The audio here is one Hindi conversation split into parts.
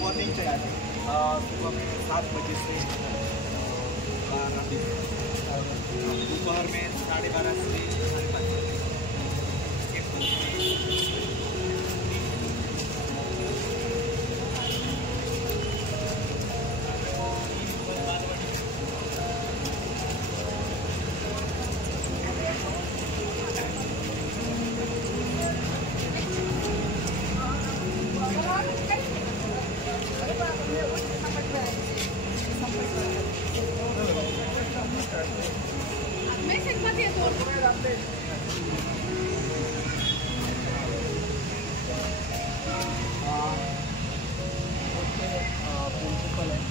मॉर्निंग चला सुबह में 7 बजे से 12 और दोपहर में 12:30 से 5:30 बजे। प्रिंसिपल है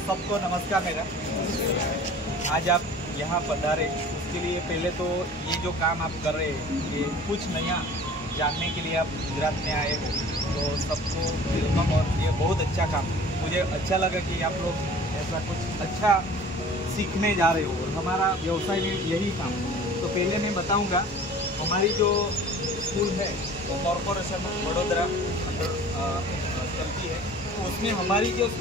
सबको नमस्कार मेरा। आज आप यहाँ पधारे उसके लिए पहले तो ये जो काम आप कर रहे हैं ये कुछ नया जानने के लिए आप गुजरात में आए हो, तो सबको वेलकम। और ये बहुत अच्छा काम, मुझे अच्छा लगा कि आप लोग ऐसा कुछ अच्छा सीखने जा रहे हो और हमारा व्यवसाय में यही काम। तो पहले मैं बताऊंगा हमारी जो स्कूल है वो कॉरपोरेशन वडोदरा अंदर चलती है, तो उसमें हमारी जो कुछ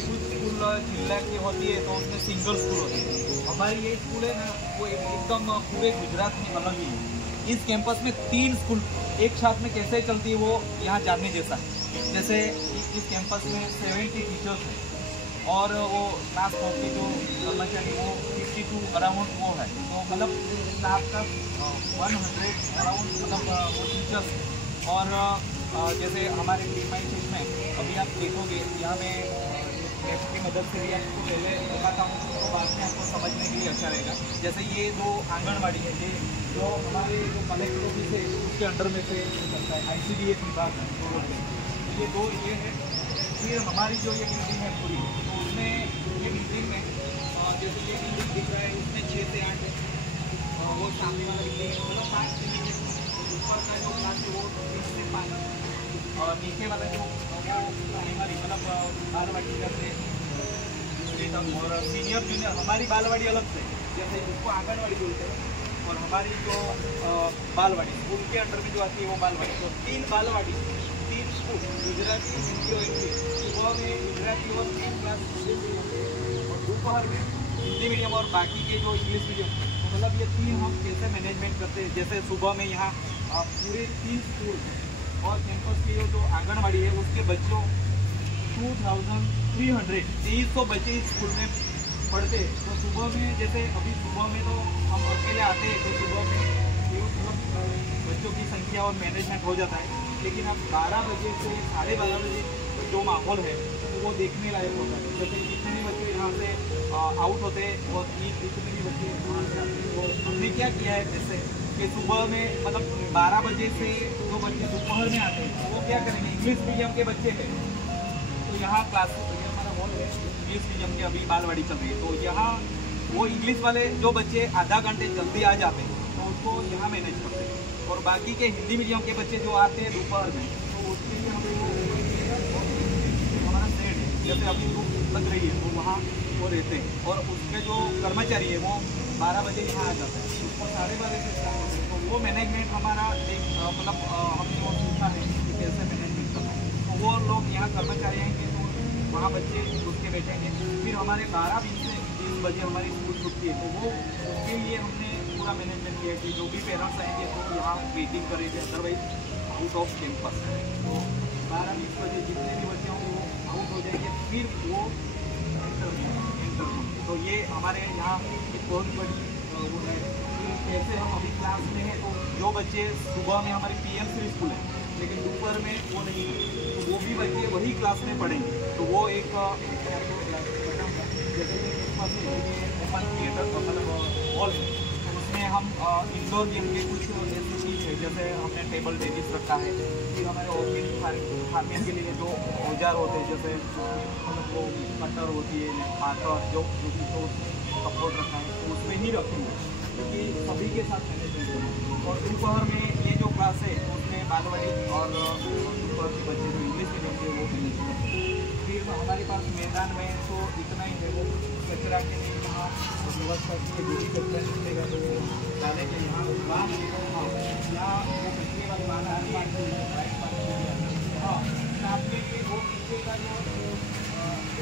स्कूल जिला की होती है तो उसमें सिंगल स्कूल होती है। हमारी ये स्कूल है ना वो एकदम पूरे गुजरात में अलग ही है। इस कैंपस में 3 स्कूल एक साथ में कैसे चलती है वो यहाँ जानने जैसा है। जैसे इस कैंपस में 70 टीचर्स हैं और वो क्लास 4 के जो कर्मचारी वो 52 अराउंड वो है, तो मतलब स्टाफ का 100 अराउंड मतलब वो टीचर्स। और जैसे हमारे प्रीमाइसेस में अभी आप देखोगे यहाँ में नेट की मदद से भी आपको पहले बताता हूँ तो बाद में आपको समझने के लिए अच्छा रहेगा। जैसे ये 2 आंगनबाड़ी है, ये जो हमारे जो कलेक्टर ऑफिस है उसके अंडर में से चलता है, ICDS विभाग है तो ये 2 ये है। फिर हमारी जो ये बिल्डिंग है पूरी, तो उसमें ये बिल्डिंग में जैसे ये बिल्डिंग दिख रहा है उसमें 6 से 8 है, वो सामने वाला बिल्डिंग है मतलब 5 बिल्डिंग है। ऊपर का जो क्लास है वो 3 से 5 और नीचे वाला जो प्राइमरी मतलब बालवाड़ी करते और सीनियर जूनियर हमारी बालवाड़ी अलग से, जैसे उसको आंगनवाड़ी बोलते हैं। और हमारी जो बालवाड़ी स्कूल के अंडर में जो आती है वो बालवाड़ी, तो 3 बालवाड़ी 3 स्कूल गुजराती हिंदी और इंग्लिश। सुबह में गुजराती और 3 क्लास और दोपहर में हिंदी मीडियम और बाकी के जो इंग्लिश मीडियम। तो मतलब ये 3 हम कैसे मैनेजमेंट करते हैं। जैसे सुबह में यहाँ पूरे 3 स्कूल और कैंपस की जो आंगनवाड़ी है उसके बच्चों 2300 बच्चे इस स्कूल में पढ़ते हैं। तो सुबह में जैसे अभी सुबह में तो हम अकेले आते हैं तो सुबह में बच्चों की संख्या और मैनेजमेंट हो जाता है, लेकिन अब 12 बजे से 12:30 बजे जो माहौल है तो वो देखने लायक होता है। जैसे जितने भी बच्चे यहाँ से आउट होते हैं और जितने भी बच्चे वहाँ से आते हैं, तो हमने क्या किया है जैसे कि सुबह में मतलब 12 बजे से जो बच्चे दोपहर में आते हैं तो वो क्या करेंगे, इंग्लिश मीडियम के बच्चे हैं तो यहाँ क्लास ये हमारा हॉल है इंग्लिश मीडियम की अभी बालवाड़ी चल रही है, तो यहाँ वो इंग्लिश वाले जो बच्चे आधा घंटे जल्दी आ जाते हैं तो उसको यहाँ मैनेज करते हैं। और बाकी के हिंदी मीडियम के बच्चे जो आते हैं दोपहर में तो उसके लिए हमारा सेट है, जैसे अभी धूप लग रही है तो वहाँ वो रहते हैं। और उसके जो कर्मचारी है वो 12 बजे यहाँ आ जाते हैं, उसको 12:30 से स्टार्ट होते हैं। तो वो मैनेजमेंट हमारा एक मतलब हमने वो सीखा है कि कैसे मैनेजमेंट करना है। तो वो लोग यहाँ कर्मचारी आएंगे तो वहाँ बच्चे उसके बैठेंगे। फिर हमारे 12:20 से 3 बजे हमारी स्कूल छुट्टी है, तो वो उसके लिए हमने पूरा मैनेजमेंट किया कि जो भी पेरेंट्स आएंगे तो यहाँ वेटिंग करेंगे, अदरवाइज आउट ऑफ कैंपस। तो 12:20 बजे जितने भी बच्चे होंगे वो आउट हो जाएंगे, फिर वो इंटर। तो ये हमारे यहाँ एक बहुत बड़ी वो है। कैसे हम अभी क्लास में हैं तो जो बच्चे सुबह में हमारी PMC स्कूल है लेकिन दोपहर में वो नहीं है, तो वो भी बच्चे वही क्लास में पढ़ेंगे। तो वो एक ओपन थिएटर मतलब हॉल है, तो उसमें हम इंडोर गेम के कुछ ऐसी चीज़ है, जैसे हमने टेबल टेनिस रखा है। फिर हमारे ऑर्गेनिक फार्मिंग के लिए जो औजार होते हैं जैसे मतलब वो कटर होती है, हाथर जो तो सपोर्ट रखा है तो उसमें ही रखेंगे क्योंकि सभी के साथ मैनेजमेंट करना है। और दोपहर में ये जो क्लास है उसमें बालवाड़ी और दोपहर के बच्चे जो इंग्लिश मीडियम के वो मैनेज करते हैं। फिर हमारे पास मैदान में तो इतना ही है, वो कचरा के लिए यहाँ व्यवस्था की जो भी कचरा निकलेगा तो डाले के यहाँ यहाँ वो कचरे वाले वाला हाँ आपके लिए वो पीछे का जो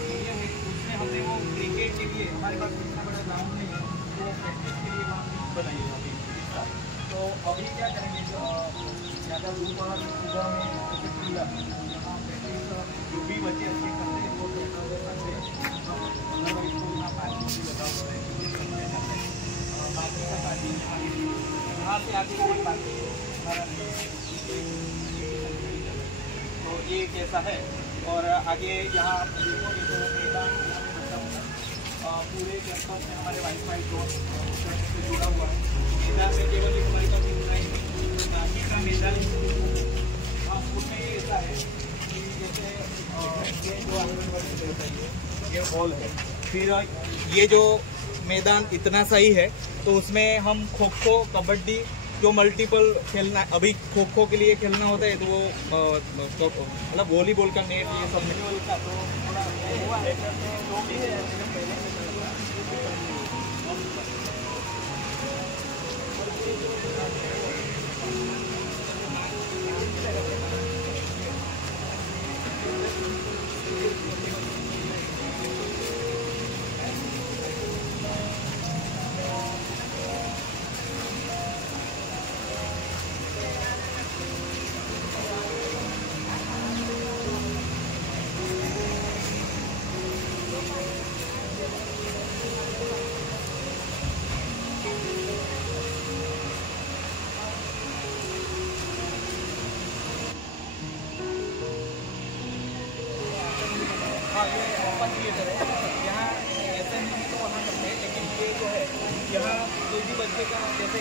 एरिया है उसमें हमने वो क्रिकेट के लिए हमारे पास इतना बड़ा ग्राउंड नहीं है, वो प्रैक्टिस के लिए ग्राउंड बनाइए अभी। तो अभी क्या करेंगे ज़्यादा दोपहर सुबह में खुला यहाँ प्रैक्टिस जो भी बच्चे अच्छे करते हैं वो करते हैं, इसको यहाँ पार्किंग भी लगा हुआ है, बाकी का पार्किंग यहाँ से आगे कोई पार्किंग हमारा नहीं है। तो ये कैसा है और आगे यहाँ देखोगे तो मैदान पूरे कैंपस में हमारे वाईफाई जोन से जुड़ा हुआ है। मैदान में केवल हमारे पास इतना ही बाकी का मैदान उसमें ये ऐसा है कि जैसे ये जो आंगनबाड़ी रहता है ये हॉल है, फिर ये जो मैदान इतना सही है तो उसमें हम खो खो कबड्डी जो मल्टीपल खेलना अभी खो खो के लिए खेलना होता है तो वो मतलब वॉलीबॉल का नेट ये सब थिएटर है यहाँ ऐसे नहीं तो वहाँ करते हैं, लेकिन ये जो है यहाँ कोई भी बच्चे का जैसे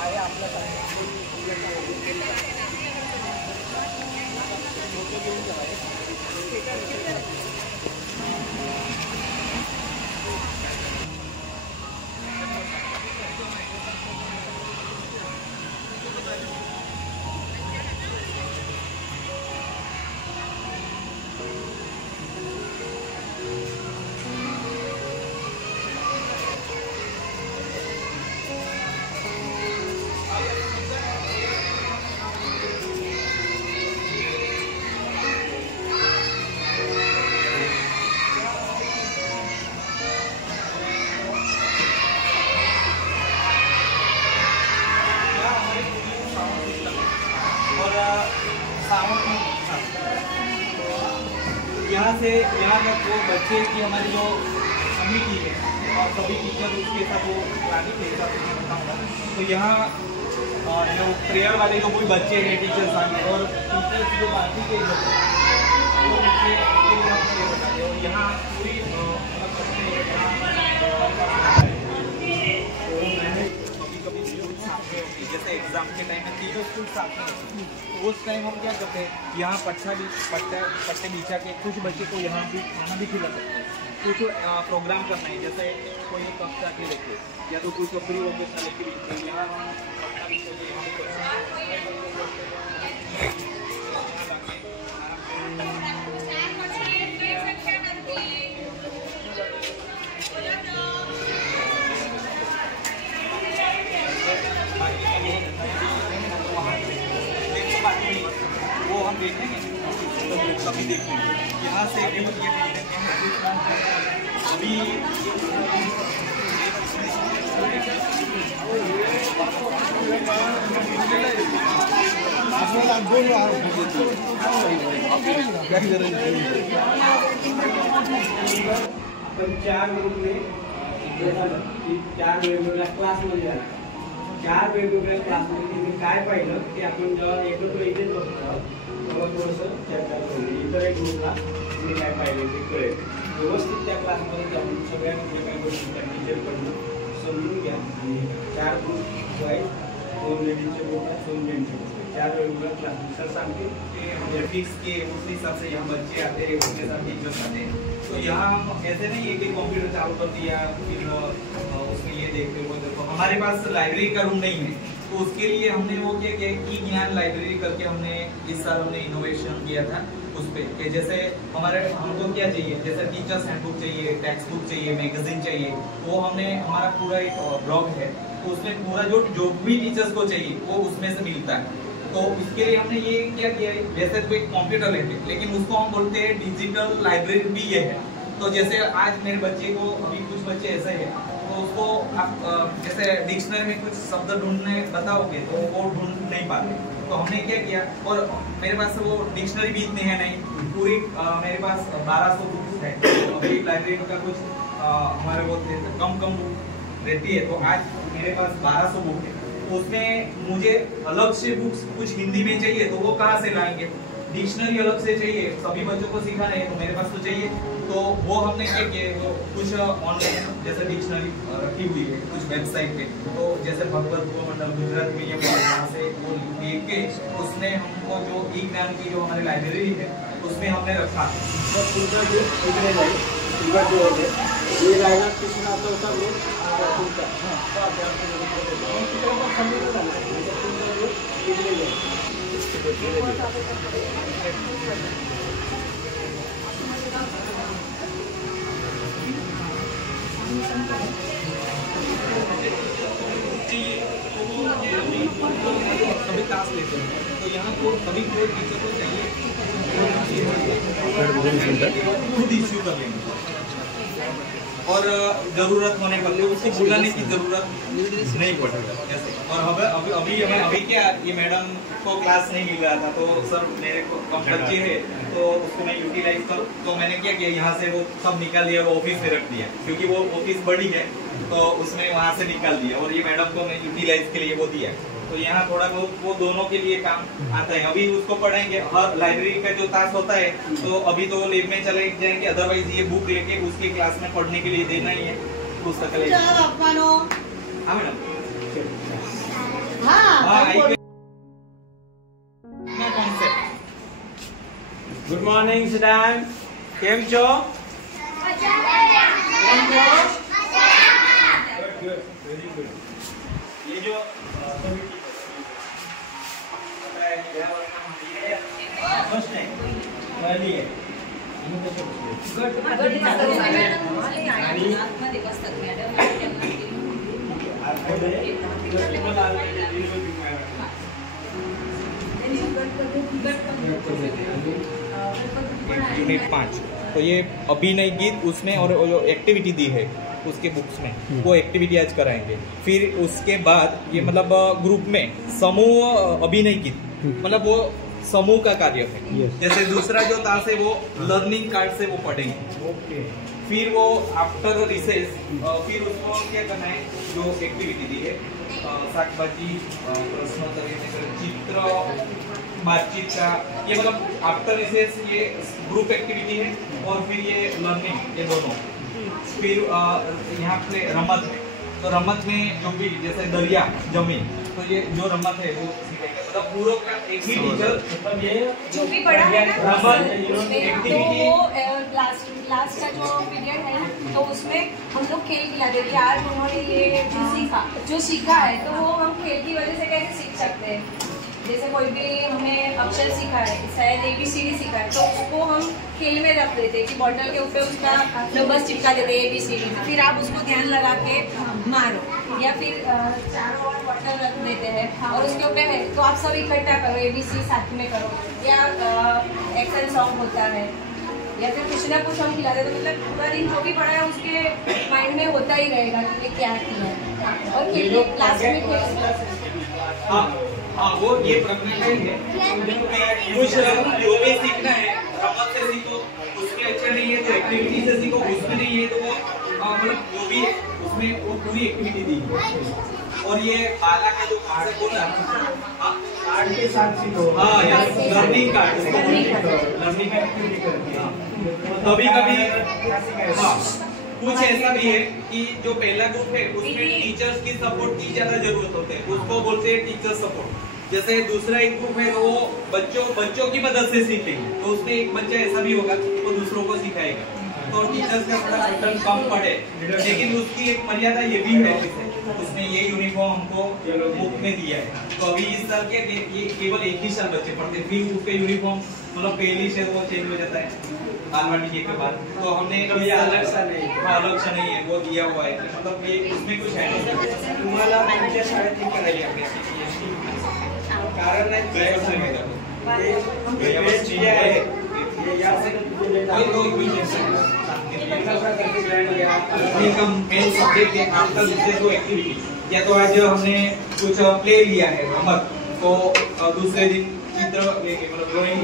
आए आपल्या यहाँ से यहाँ तक वो बच्चे की हमारी जो कमिटी है और सभी टीचर उसके साथ वो प्लानिंग के हिसाब से बताऊँगा। तो यहाँ जो प्रेयर वाले जो कोई बच्चे हैं टीचर्स आगे और टीचर्स जो बाकी के वो बच्चे और यहाँ पूरी जैसे एग्जाम के टाइम में तीनों स्कूल साथ में तो उस टाइम हम क्या करते हैं यहाँ पट्टे बिछा के कुछ बच्चे को यहाँ भी खाना भी खिला सकते हैं। कुछ प्रोग्राम करना है जैसे कोई कक्षा के लेके या तो कुछ फ्री वोकेशनल लेके यहाँ पट्टा बिछा के वो हम देखेंगे तो कभी देखेंगे यहाँ से अभी पण 4 ग्रुप में 4 वेगवेगळ्या क्लासमध्ये 4 वेगवेगळ्या क्लासमध्ये काय पाहिलं की आपण जेव्हा एकत्र इथेच बसतो तेव्हा थोडंसं चर्चा करू इतर एक ग्रुपला तुम्ही काय पाहिलं ते कळेल व्यवस्थित त्या क्लासमध्ये जाऊन सगळ्या वेगवेगळ्या गोष्टी त्या टीचरकडून समजून घ्या आणि 4 ग्रुप वाईज 2 लेडीजचे ग्रुप आहेत 2 जेंट्सचे ग्रुप आहेत 4 वेगवेगळ्या क्लास सर सांगतील कि हमने फिक्स किए उस हिसाब से यहाँ बच्चे आते हैं, उसके साथ टीचर्स आते हैं। तो यहाँ हम ऐसे नहीं है कि कंप्यूटर चालू कर दिया फिर उसमें ये देख रहे हो देखो। हमारे पास लाइब्रेरी का रूम नहीं है, तो उसके लिए हमने वो किया कि ई ज्ञान लाइब्रेरी करके हमने इस साल हमने इनोवेशन किया था उस पे कि जैसे हमारे हमको क्या चाहिए, जैसे टीचर्स हैंडबुक चाहिए, टेक्स्ट बुक चाहिए, मैगजीन चाहिए, वो हमने हमारा पूरा एक ब्लॉग है, तो उसमें पूरा जो भी टीचर्स को चाहिए वो उसमें से मिलता है। तो इसके लिए हमने ये क्या किया, जैसे तो एक कंप्यूटर लेते हैं लेकिन उसको हम बोलते हैं डिजिटल लाइब्रेरी भी ये है। तो जैसे आज मेरे बच्चे को, अभी कुछ बच्चे ऐसे हैं तो उसको आप जैसे डिक्शनरी में कुछ शब्द ढूंढने बताओगे तो वो ढूंढ नहीं पाते, तो हमने क्या किया, और मेरे पास वो डिक्शनरी भी इतनी है नहीं, पूरी मेरे पास 1200 बुक्स है। तो अभी लाइब्रेरी का कुछ हमारे वो कम रहती है, तो आज मेरे पास 1200 बुक है। तो उसमें मुझे अलग से बुक्स कुछ हिंदी में चाहिए तो वो कहाँ से लाएंगे, डिक्शनरी अलग से चाहिए, सभी बच्चों को सिखाना है तो मेरे पास तो चाहिए। तो वो हमने क्या किया, तो कुछ ऑनलाइन जैसे डिक्शनरी रखी हुई है कुछ वेबसाइट पे, तो जैसे भगवत मंडल गुजरात मीडियम वहाँ से वो देख के उसने हमको जो ई ज्ञान की जो हमारी लाइब्रेरी है उसमें हमने रखा। तर तुमचा जो इकडे जाईल इकडे जो होते हे राहिला कृष्णाचा होता ग्रुप तुमचा तो अभ्यास तिकडे पण समजून झालं तुमचा ग्रुप इकडे जाईल। सभी क्लास लेते हैं तो यहाँ को सभी कोई टीचर को चाहिए खुद इश्यू कर लेंगे और जरूरत होने पर उसको बुलाने की जरूरत नहीं पड़ेगा ऐसे। और अभी क्या ये मैडम को क्लास नहीं मिल रहा था तो सर मेरे को कम बच्चे है तो उसको मैं यूटिलाइज करूँ, तो मैंने क्या किया यहाँ से वो सब निकाल दिया, वो ऑफिस में रख दिया क्योंकि वो ऑफिस बड़ी है तो उसमें वहाँ से निकाल दिया और ये मैडम को मैं यूटिलाइज के लिए वो दिया। तो यहाँ थोड़ा बहुत वो दोनों के लिए काम आता है। अभी उसको पढ़ाएंगे, हर लाइब्रेरी का जो तास होता है तो अभी तो लैब में चले जाएंगे, अदरवाइज ये बुक लेके उसके क्लास में पढ़ने के लिए देना ही है पुस्तक लेके। हाँ मैडम, गुड मॉर्निंग सिद्धांत, केम छो? Very good. ये जो फर्स्ट है पहली है यूनिट 5 तो ये अभिनय गीत उसमें और जो एक्टिविटी दी है उसके बुक्स में वो एक्टिविटी आज कराएंगे। फिर उसके बाद ये मतलब ग्रुप में समूह अभिनय गीत मतलब वो समूह का कार्य है। जैसे दूसरा जो तास है वो लर्निंग कार्ड से वो पढ़ेंगे। ओके। फिर वो आफ्टर रिसेस फिर उसको क्या करना है, जो एक्टिविटी दी है शाकभाजी प्रश्नोत्तरी चित्र बातचीत का, ये मतलब आफ्टर रिसेस ये ग्रुप एक्टिविटी है और फिर ये लर्निंग, ये दोनों। फिर यहाँ पे रमत है तो रमत में जो भी जैसे दरिया जमीन, तो ये जो रमत है वो सीखेंगे। मतलब पूरा का एक ही टीचर मतलब ये जो भी पढ़ा है ना रमत एक्टिविटी, तो वो लास्ट का जो पीरियड है ना तो उसमें हम लोग खेल खिलाते थे। आज उन्होंने ये जो सीखा है तो वो हम खेल की वजह से कैसे सीख सकते हैं। जैसे कोई भी हमें अक्षर सीखा है, शायद ABCD सीखा है, तो उसको हम खेल में रख देते कि बॉटल के ऊपर उसका नंबर चिपका देते ABCD, फिर आप उसको ध्यान लगा के मारो, या फिर चारों ओर बॉटल रख देते हैं और उसके ऊपर है तो आप सब इकट्ठा करो, ABC साथ में करो, या एक्शन सॉन्ग होता है, या फिर कुछ ना कुछ हम खिलाते। तो मतलब पूरा दिन जो भी पढ़ा है उसके माइंड में होता ही रहेगा कि क्या किया है। और खेल क्लास में हाँ वो ये प्रक्रिया है कुछ जो भी सीखना है रमत से सीखो, उसमें अच्छा नहीं है तो एक्टिविटी से सीखो, उसमें नहीं है तो वो मतलब जो भी उसमें वो पूरी एक्टिविटी दी। और ये बाला का जो कार्ड बोला कार्ड के साथ सीखो। हाँ यार लर्निंग कार्ड, लर्निंग कभी कभी हाँ कुछ ऐसा भी है कि जो पहला ग्रुप है उसमें टीचर्स की सपोर्ट की ज्यादा जरूरत होती है, उसको बोलते हैं टीचर सपोर्ट। जैसे दूसरा एक ग्रुप है वो बच्चों की मदद से सीखेंगे, तो उसमें एक बच्चा ऐसा भी होगा वो दूसरों को सिखाएगा, तो टीचर्स का थोड़ा बर्डन कम पड़े। लेकिन उसकी एक मर्यादा ये भी है, उसने ये यूनिफॉर्म हमको मुफ्त में दिया है, तो अभी इस साल के ये केवल एक ही साल बच्चे पढ़ते, फिर उसके यूनिफॉर्म मतलब पहली से वो चेंज हो जाता है बालवाड़ी के बाद, तो हमने ये अलग सा नहीं है, वो दिया हुआ है, मतलब ये उसमें कुछ है नहीं। तुम्हाला आमच्या शाळेत करायची आपली कारण या तो आज हमने कुछ प्ले लिया है रमत, तो दूसरे दिन चित्र लेके मतलब ड्राइंग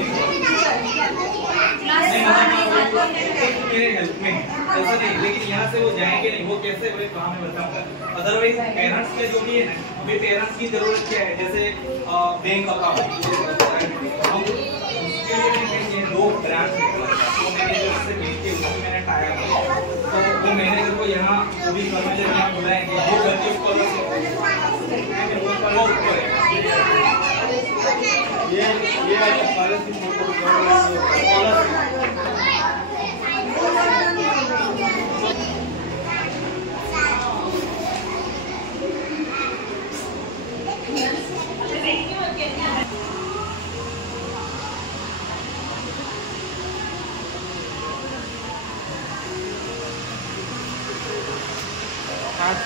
मेरे हेल्प में ऐसा नहीं, लेकिन यहाँ से वो जाएंगे नहीं, वो कैसे हुए कहाँ मैं बताऊंगा। अदरवाइज पेरेंट्स के जो भी है ना, अभी पेरेंट्स की जरूरत क्या है, जैसे बैंक अकाउंट हम उसके दो ब्रांच तो मैनेजर से मिलके उसमें मैंने टाया था, तो वो मैनेजर को यहाँ भी कर्मचारी यहाँ बुलाएंगे, वो बच्चे को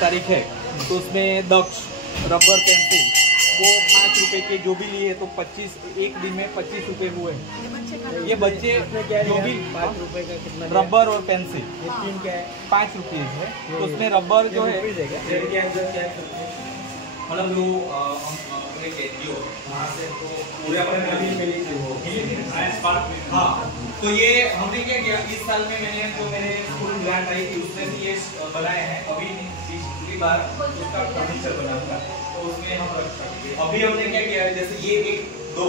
तारीख है, तो उसमें दक्ष रबर पेंसिल वो 5 रुपए के जो भी लिए, तो 25 एक दिन में 25 रुपए हुए। ये बच्चे जो भी 5 रुपए का कितना रबर और पेंसिल तीन क्या है 5 रुपये है, तो उसमें रबर जो है मतलब जो वहाँ से तो पूरे हाँ, तो ये हमने क्या किया इस साल में, मैंने जो मेरे स्कूल ग्रांट आई थी उसमें से ये बनाए हैं, अभी पिछली बार उसका फर्नीचर बनाऊंगा, तो उसमें हम रख सकते हैं। अभी हमने क्या किया है, जैसे ये 1 2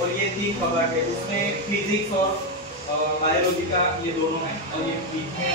और ये 3 कवर है, उसमें फिजिक्स और बायोलॉजी का ये दोनों है, और ये बीच में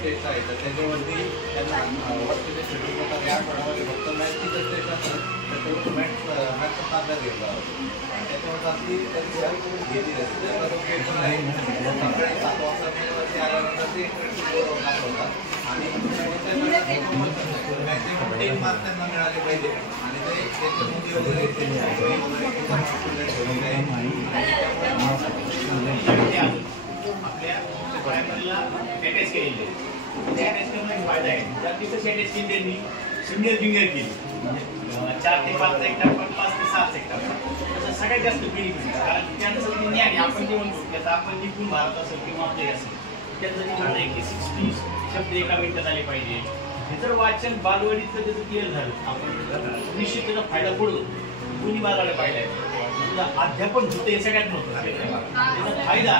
टेस्ट आहे तर त्याच्यावरती त्यांना वर्षाचे सर्टिफिकेट या आठवड्यामध्ये फक्त मॅथची टेस्ट असेल त्याच्यावर मॅथचा अभ्यास घेतला आणि त्याच्यावर आपली घेतली असते त्याचा तो पेपर आहे सकाळी 7 वाजता आल्यानंतर ते दाखवतात आणि मॅक्झिमम 10 मार्क्स त्यांना मिळाले पाहिजे आणि ते त्याच्यामध्ये वगैरे आपल्या अटॅच केलेली आहे, त्या अटॅचमेंटला फायदा आहे, जर तिथं अटॅच त्यांनी सिनियर ज्युनियर केली 4 ते 5 सेक्टर पण 5 ते 7 सेक्टर त्याचा सगळ्यात जास्त बेनिफिट, कारण त्यांचं जे ज्ञान आपण जे म्हणतो त्याचा आपण जिंकून भारत असेल किंवा आपले असेल त्याचं जे म्हणणं आहे की 60 शब्द एका मिनिटात आले पाहिजे, हे जर वाचन बालवाडीचं त्याचं क्लिअर झालं आपण निश्चित त्याचा फायदा पडतो, दोन्ही बाजूला फायदा आहे, अध्यापन होतं हे सगळ्यात नव्हतं, त्याचा फायदा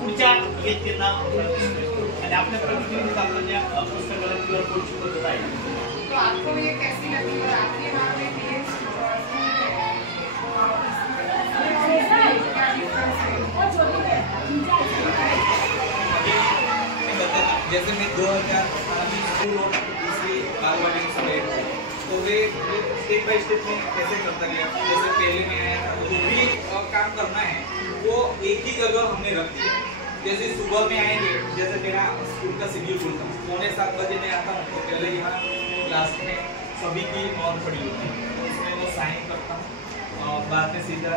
पुढच्या व्यक्तींना आणि आपल्या प्रतिनिधींना आपल्या पुस्तकाला क्लिअर कोड शिकवत आहे। तो आपको ये कैसी लगी और आपके वहाँ में जैसे मैं 2018 में स्कूल और दूसरी बालवाड़ी से तो वे स्टेप बाय स्टेप में कैसे करता गया। जैसे पहले में जो भी काम करना है वो एक ही जगह हमने रख दिया। जैसे सुबह में आएंगे, जैसे मेरा स्कूल का शेड्यूल खुलता है 6:45 में आता हूँ, तो पहले यहाँ क्लास में सभी की नॉन पड़ी होती है, तो उसमें वो साइन करता हूँ और बाद में सीधा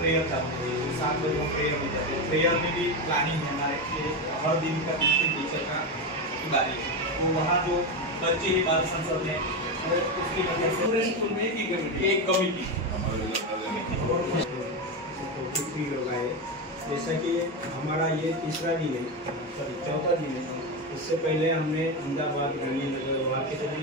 प्रेयर चालू होती है। 7 बजे हम प्रेयर में जाते हैं। प्रेयर में भी प्लानिंग है हमारे कि हर दिन का टीचर का बारी है, तो वहाँ जो बच्चे ही बाल संसद में उसकी वजह से पूरे स्कूल में एक कमिटी लोग आए। जैसा कि हमारा ये तीसरा दिन है, सॉरी चौथा दिन है। इससे पहले हमने अहमदाबाद, गांधीनगर, वहाँ के सभी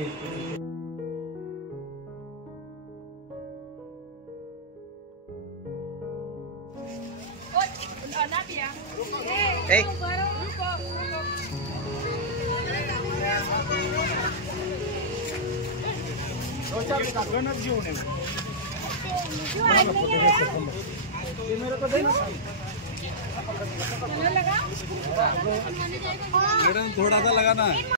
थोड़ा सा लगाना है।